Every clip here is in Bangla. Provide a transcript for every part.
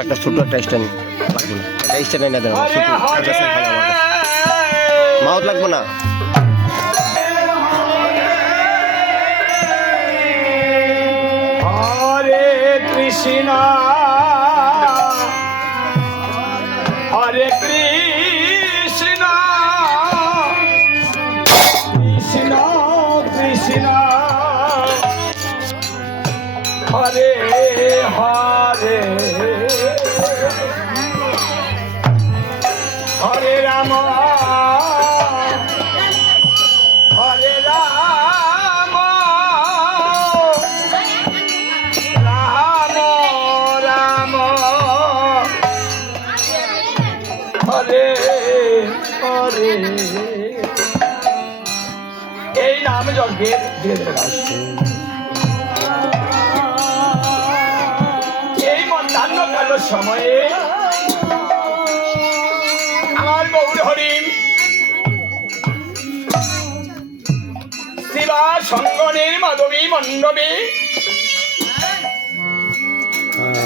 আমার একটা ছোট একটা স্ট্যান্ড লাগবে না, একটা স্ট্যান্ড এনে দেন মাউথ লাগবে না। হরে কৃষ্ণ হরে কৃষ্ণ কৃষ্ণ কৃষ্ণ হরে হরে হরে রাম হরে রাম রাম রাম হরে হরে। এই নাম যজ্ঞের ধীরে ধীরে গাও। এই মধ্যাহ্নকাল সময়ে আমার গৌর হরিণ শিবা সঙ্গনের মাধবী মণ্ডপে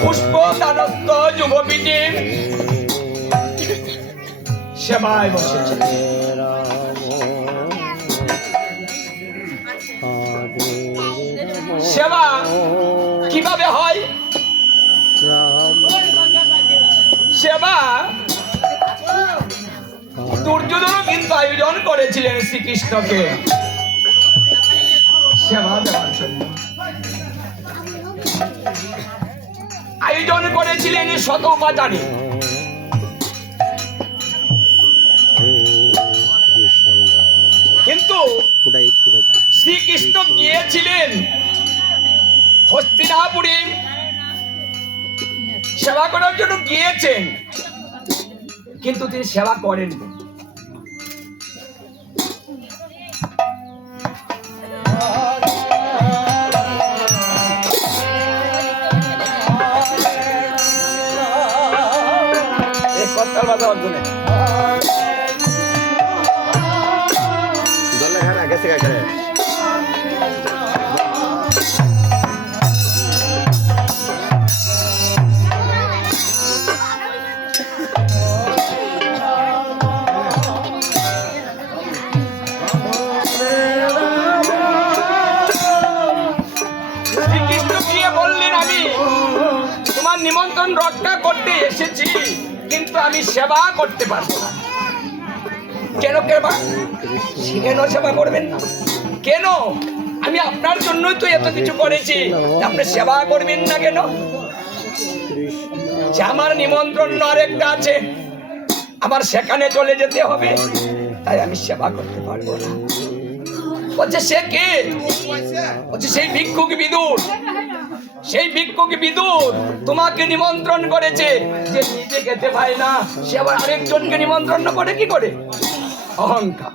পুষ্প দানস্থ যুবপীঠে সেবায় বসেছে। সেবা কিভাবে হয়? সেবা দুর্যোধনও কিন্তু আয়োজন করেছিলেন শ্রীকৃষ্ণকে সেবা দেওয়ার জন্য। আয়োজন করেছিলেন শতোপাচারী। কিন্তু শ্রীকৃষ্ণ গিয়েছিলেন হস্তিনাপুরে সেবা করার জন্য গিয়েছেন, কিন্তু তিনি সেবা করেন। নিমন্ত্রণ রক্ষা করতে এসেছি, কিন্তু আমি সেবা করতে পারবো না। কেন কেন সেবা করবেন না? কেন? আমি আপনার জন্যই তো এত কিছু করেছি, আপনি সেবা করবেন না কেন? আমার নিমন্ত্রণ আরেকটা আছে, আমার সেখানে চলে যেতে হবে, তাই আমি সেবা করতে পারবো না। বলছে সে কে? বলছে সেই ভিক্ষুক বিদুর। সেই ভিক্ষুক বিদুর তোমাকে নিমন্ত্রণ করেছে, যে নিজে খেতে পায় না সে আবার আরেকজনকে নিমন্ত্রণ করে কি করে? অহংকার।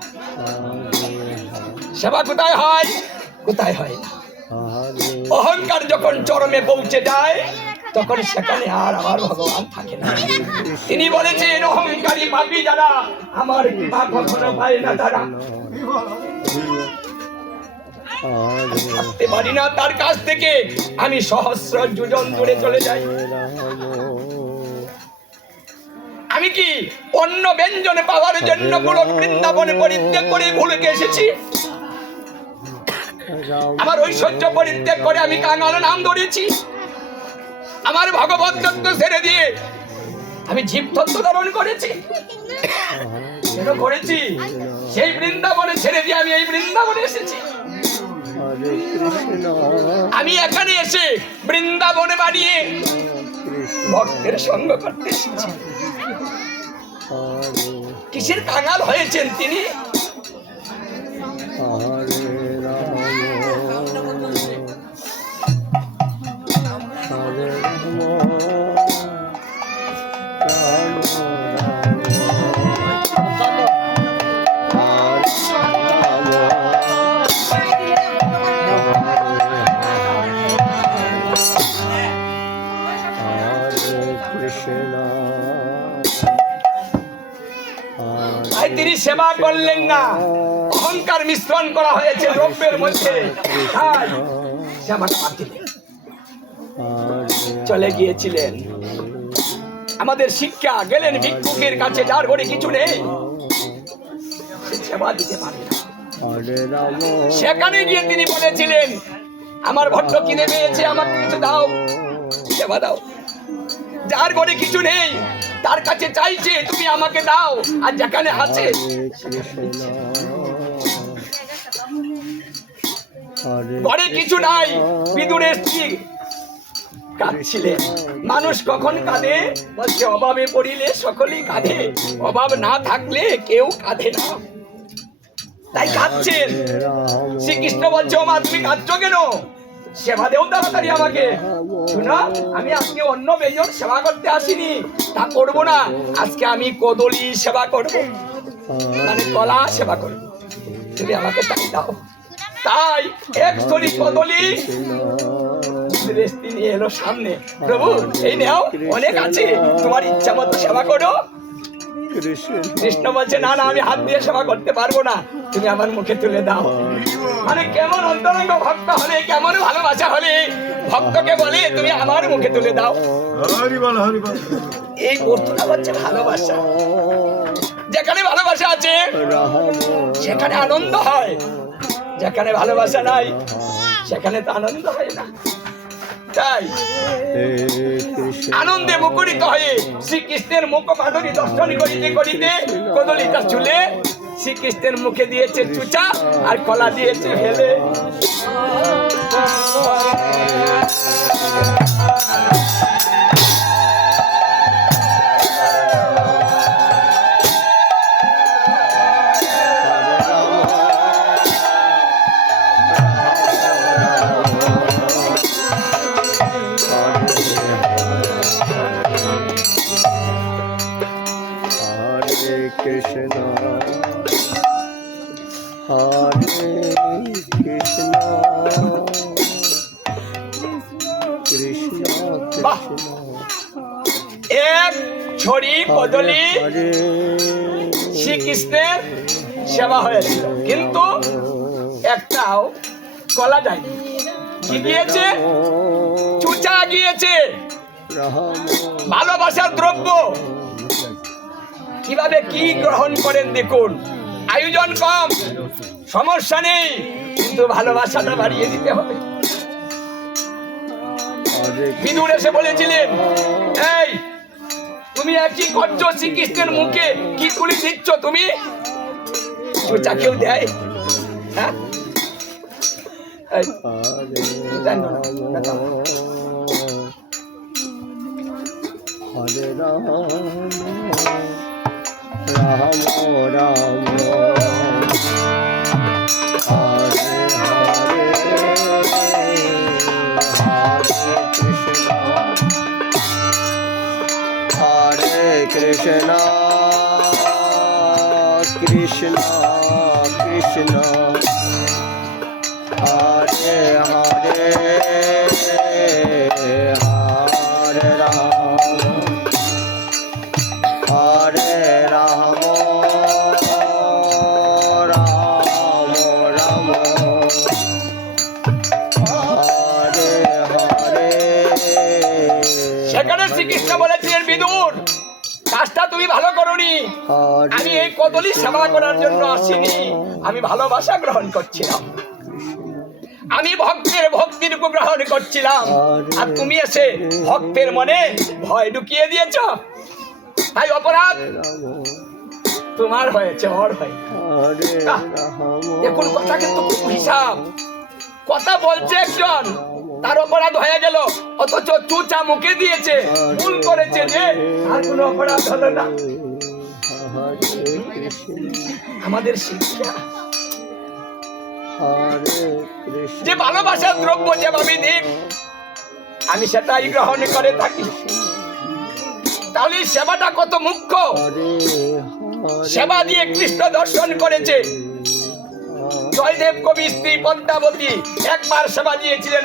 সেবা কোথায় হয়? কোথায় হয় না। অহংকার যখন চরমে পৌঁছে যায় তখন সেখানে আর আমার ভগবান থাকে না। তিনি বলেছেন অহংকারী পাপী যারা আমার কৃপা কখনো পায় না, তারা থাকতে পারি না তার কাছ থেকে, আমি সহস্র যোজন দূরে চলে যাই। আমি কি অন্য ব্যঞ্জনে পাওয়ার জন্য পুরো বৃন্দাবনে পরিত্যাগ করে ভুলকে এসেছি? আমার ঐশ্বর্য পরিত্যাগ করে আমি কাঙাল নাম ধরেছি? আমার ভগবত তত্ত্ব ছেড়ে দিয়ে আমি জীব তত্ত্ব ধারণ করেছি? কেন করেছি? সেই বৃন্দাবনে ছেড়ে দিয়ে আমি এই বৃন্দাবনে এসেছি। আমি এখানে এসে বৃন্দাবনে বানিয়ে ভক্তের সঙ্গ করতে এসেছি। কিসের কাঙাল হয়েছেন তিনি? তিনি সেবা করলেন না, অহংকার মিশ্রণ করা হয়েছে দ্রব্যের মধ্যে, চলে গিয়েছিলেন। আমাদের শিক্ষা গেলেন ভিক্ষুকের কাছে, যার ঘরে কিছু নেই, সে সেবা দিতে পারে না। সেখানে গিয়ে তিনি বলেছিলেন, আমার ভট্ট কিনে পেয়েছে, আমাকে কিছু দাও, সেবা দাও। যার ঘরে কিছু নেই তার কাছে চাইছে তুমি আমাকে দাও, আর যেখানে আছে ঘরে কিছু নাই। বিদুরের স্ত্রী কাঁদছিলেন। মানুষ কখন কাঁদে? বলছে অভাবে পড়িলে সকলেই কাঁদে, অভাব না থাকলে কেউ কাঁদে না। তাই কাঁদছেন। শ্রীকৃষ্ণ বলছে, ও মা তুমি কাঁদছো কেন? সেবা দেও তাড়াতাড়ি আমাকে। শুনো, আমি আজকে অন্য বেজন সেবা করতে আসিনি, তা করবো না। আজকে আমি কদলি সেবা করবো, মানে কলা সেবা করবো। তুমি আমাকে তাই দাও। তাই এক স্থলি কদলি নিয়ে এলো সামনে। প্রভু এই নেও, অনেক আছে, তোমার ইচ্ছা মতো সেবা করো। কৃষ্ণ বলছে, না না, আমি হাত দিয়ে সেবা করতে পারবো না, তুমি আমার মুখে তুলে দাও। মানে কেমন অন্তরঙ্গ ভক্ত হলে, কেমন ভালোবাসা হলে ভক্তকে বলে তুমি আমার মুখে তুলে দাও। এই বস্তুটা হচ্ছে ভালোবাসা। যেখানে ভালোবাসা আছে সেখানে আনন্দ হয়, যেখানে ভালোবাসা নাই সেখানে তো আনন্দ হয় না। তাই আনন্দে মুখরিত হয়ে শ্রীকৃষ্ণের মুখ মাধুরী দর্শন করিতে করিতে কদলিটা চুলে শ্রীকৃষ্ণের মুখে দিয়েছে চুচা, আর কলা দিয়েছে ফেলে। Krishna, Hare Krishna, Krishna Krishna, এক ছড়ি কদলি শ্রীকৃষ্ণের সেবা হয়েছিল, কিন্তু একটাও কলা যায়নি। কি গিয়েছে? চুচা গিয়েছে। ভালোবাসার দ্রব্য কিভাবে কি গ্রহণ করেন দেখুন। আয়োজন কম, সমস্যা নেই, কিন্তু ভালোবাসাটা বাড়িয়ে দিতে হবে। বিদুর এসে বলেছিলেন, এই তুমি কি করছো? শ্রীকৃষ্ণের মুখে কি তুলে দিচ্ছ তুমি? চুচা কেউ দেয়? হ্যাঁ, Hare Rama, Rama Rama, Hare Hare, Hare Krishna, Krishna Krishna, Hare Hare, Hare Rama, Hare Rama, Rama Rama, Hare Hare। সেখানে শ্রীকৃষ্ণ বলেছিলেন, বিদুর কাজটা তুমি ভালো করোনি, আমি এই কদলি সেবা করার জন্য আসিনি, আমি ভালোবাসা গ্রহণ করছিলাম, আমি ভক্তের ভক্তির গ্রহণ করছিলাম, আর তুমি এসে ভক্তের মনে ভয় ঢুকিয়ে দিয়েছ। তাই অপরাধ তোমার হয়েছে, ওর হয়। দেখুন কথা কিন্তু খুব হিসাব, কথা বলছে একজন, তার অপরাধ হয়ে গেল, অথচ চুচা মুখে দিয়েছে, ভুল করেছে, যে আর কোনো অপরাধ হলো না। আমাদের শিক্ষা যে ভালোবাসার দ্রব্য যেভাবে দিক আমি সেটাই গ্রহণ করে থাকি। তাহলে সেবাটা কত মুখ্য। সেবা দিয়ে কৃষ্ণ দর্শন করেছে। জয়দেব কবি স্ত্রী পদ্মাবতী একবার সেবা দিয়েছিলেন।